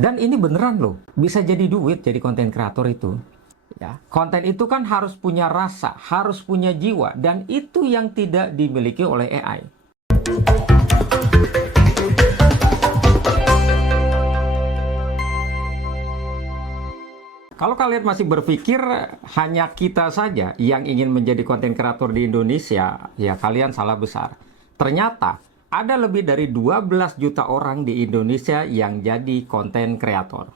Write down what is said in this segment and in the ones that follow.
Dan ini beneran loh, bisa jadi duit jadi konten kreator itu. Ya, konten itu kan harus punya rasa, harus punya jiwa, dan itu yang tidak dimiliki oleh AI. Kalau kalian masih berpikir hanya kita saja yang ingin menjadi konten kreator di Indonesia, ya kalian salah besar. Ternyata ada lebih dari 12 juta orang di Indonesia yang jadi konten kreator.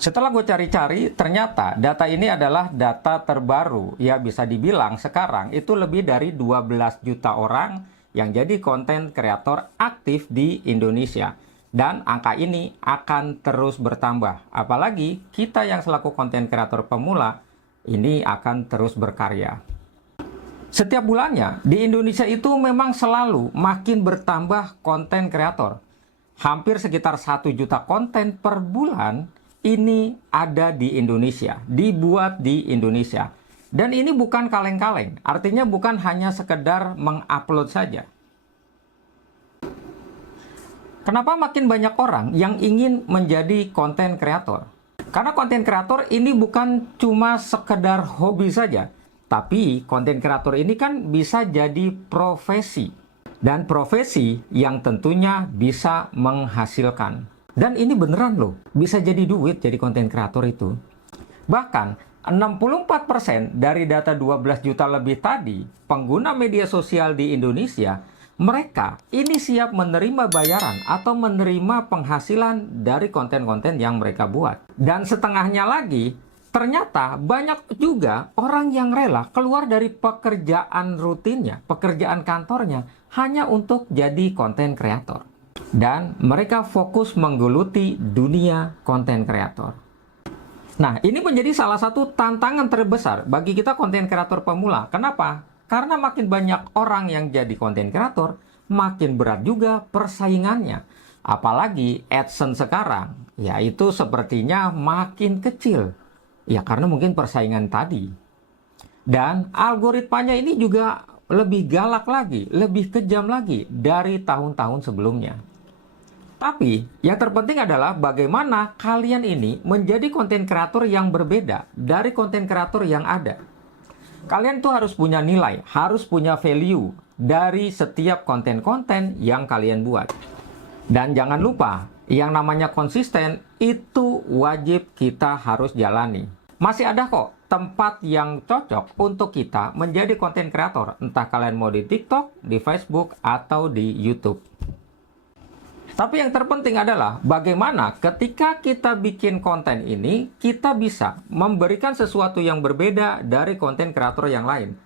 Setelah gue cari-cari, ternyata data ini adalah data terbaru. Ya bisa dibilang sekarang itu lebih dari 12 juta orang yang jadi konten kreator aktif di Indonesia. Dan angka ini akan terus bertambah. Apalagi kita yang selaku konten kreator pemula, ini akan terus berkarya. Setiap bulannya, di Indonesia itu memang selalu makin bertambah konten kreator. Hampir sekitar 1 juta konten per bulan ini ada di Indonesia, dibuat di Indonesia. Dan ini bukan kaleng-kaleng, artinya bukan hanya sekedar mengupload saja. Kenapa makin banyak orang yang ingin menjadi konten kreator? Karena konten kreator ini bukan cuma sekedar hobi saja, tapi konten kreator ini kan bisa jadi profesi. Dan profesi yang tentunya bisa menghasilkan. Dan ini beneran loh, bisa jadi duit jadi konten kreator itu. Bahkan 64% dari data 12 juta lebih tadi, pengguna media sosial di Indonesia, mereka ini siap menerima bayaran atau menerima penghasilan dari konten-konten yang mereka buat. Dan setengahnya lagi, ternyata banyak juga orang yang rela keluar dari pekerjaan rutinnya, pekerjaan kantornya, hanya untuk jadi konten kreator. Dan mereka fokus menggeluti dunia konten kreator. Nah, ini menjadi salah satu tantangan terbesar bagi kita konten kreator pemula. Kenapa? Karena makin banyak orang yang jadi konten kreator, makin berat juga persaingannya. Apalagi AdSense sekarang, yaitu sepertinya makin kecil. Ya karena mungkin persaingan tadi. Dan algoritmanya ini juga lebih galak lagi, lebih kejam lagi dari tahun-tahun sebelumnya. Tapi yang terpenting adalah bagaimana kalian ini menjadi konten kreator yang berbeda dari konten kreator yang ada. Kalian tuh harus punya nilai, harus punya value dari setiap konten-konten yang kalian buat. Dan jangan lupa, yang namanya konsisten itu wajib kita harus jalani. Masih ada kok tempat yang cocok untuk kita menjadi konten kreator. Entah kalian mau di TikTok, di Facebook, atau di YouTube. Tapi yang terpenting adalah bagaimana ketika kita bikin konten ini, kita bisa memberikan sesuatu yang berbeda dari konten kreator yang lain.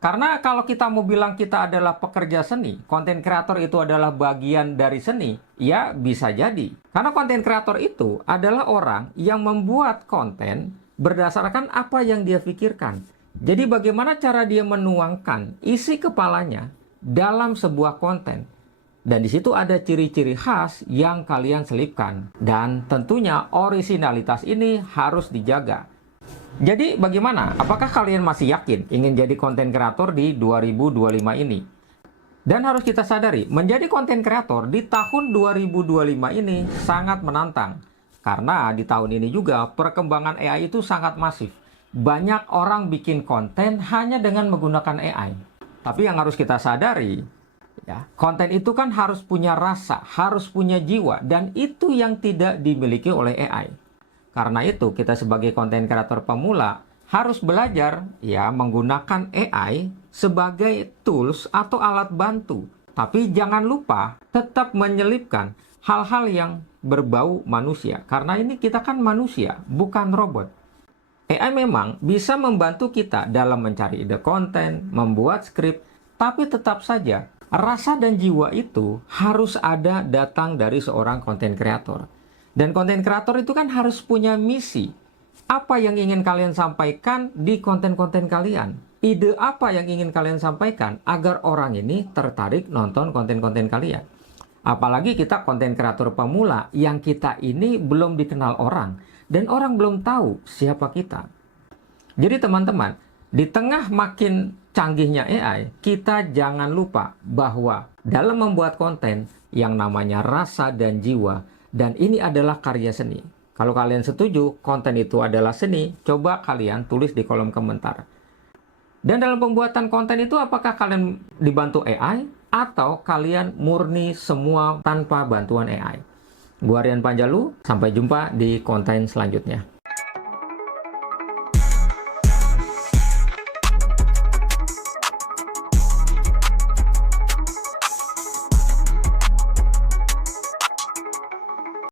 Karena kalau kita mau bilang kita adalah pekerja seni, konten kreator itu adalah bagian dari seni, ya bisa jadi. Karena konten kreator itu adalah orang yang membuat konten berdasarkan apa yang dia pikirkan. Jadi bagaimana cara dia menuangkan isi kepalanya dalam sebuah konten. Dan di situ ada ciri-ciri khas yang kalian selipkan. Dan tentunya orisinalitas ini harus dijaga. Jadi bagaimana? Apakah kalian masih yakin ingin jadi konten kreator di 2025 ini? Dan harus kita sadari, menjadi konten kreator di tahun 2025 ini sangat menantang. Karena di tahun ini juga perkembangan AI itu sangat masif. Banyak orang bikin konten hanya dengan menggunakan AI. Tapi yang harus kita sadari, ya, konten itu kan harus punya rasa, harus punya jiwa, dan itu yang tidak dimiliki oleh AI. Karena itu kita sebagai konten kreator pemula harus belajar ya menggunakan AI sebagai tools atau alat bantu. Tapi jangan lupa tetap menyelipkan hal-hal yang berbau manusia. Karena ini kita kan manusia, bukan robot. AI memang bisa membantu kita dalam mencari ide konten, membuat skrip, tapi tetap saja rasa dan jiwa itu harus ada datang dari seorang konten kreator. Dan konten kreator itu kan harus punya misi. Apa yang ingin kalian sampaikan di konten-konten kalian? Ide apa yang ingin kalian sampaikan agar orang ini tertarik nonton konten-konten kalian? Apalagi kita konten kreator pemula yang kita ini belum dikenal orang. Dan orang belum tahu siapa kita. Jadi teman-teman, di tengah makin canggihnya AI, kita jangan lupa bahwa dalam membuat konten, yang namanya rasa dan jiwa, dan ini adalah karya seni. Kalau kalian setuju konten itu adalah seni, coba kalian tulis di kolom komentar. Dan dalam pembuatan konten itu apakah kalian dibantu AI atau kalian murni semua tanpa bantuan AI? Gua Rian Panjalu, sampai jumpa di konten selanjutnya.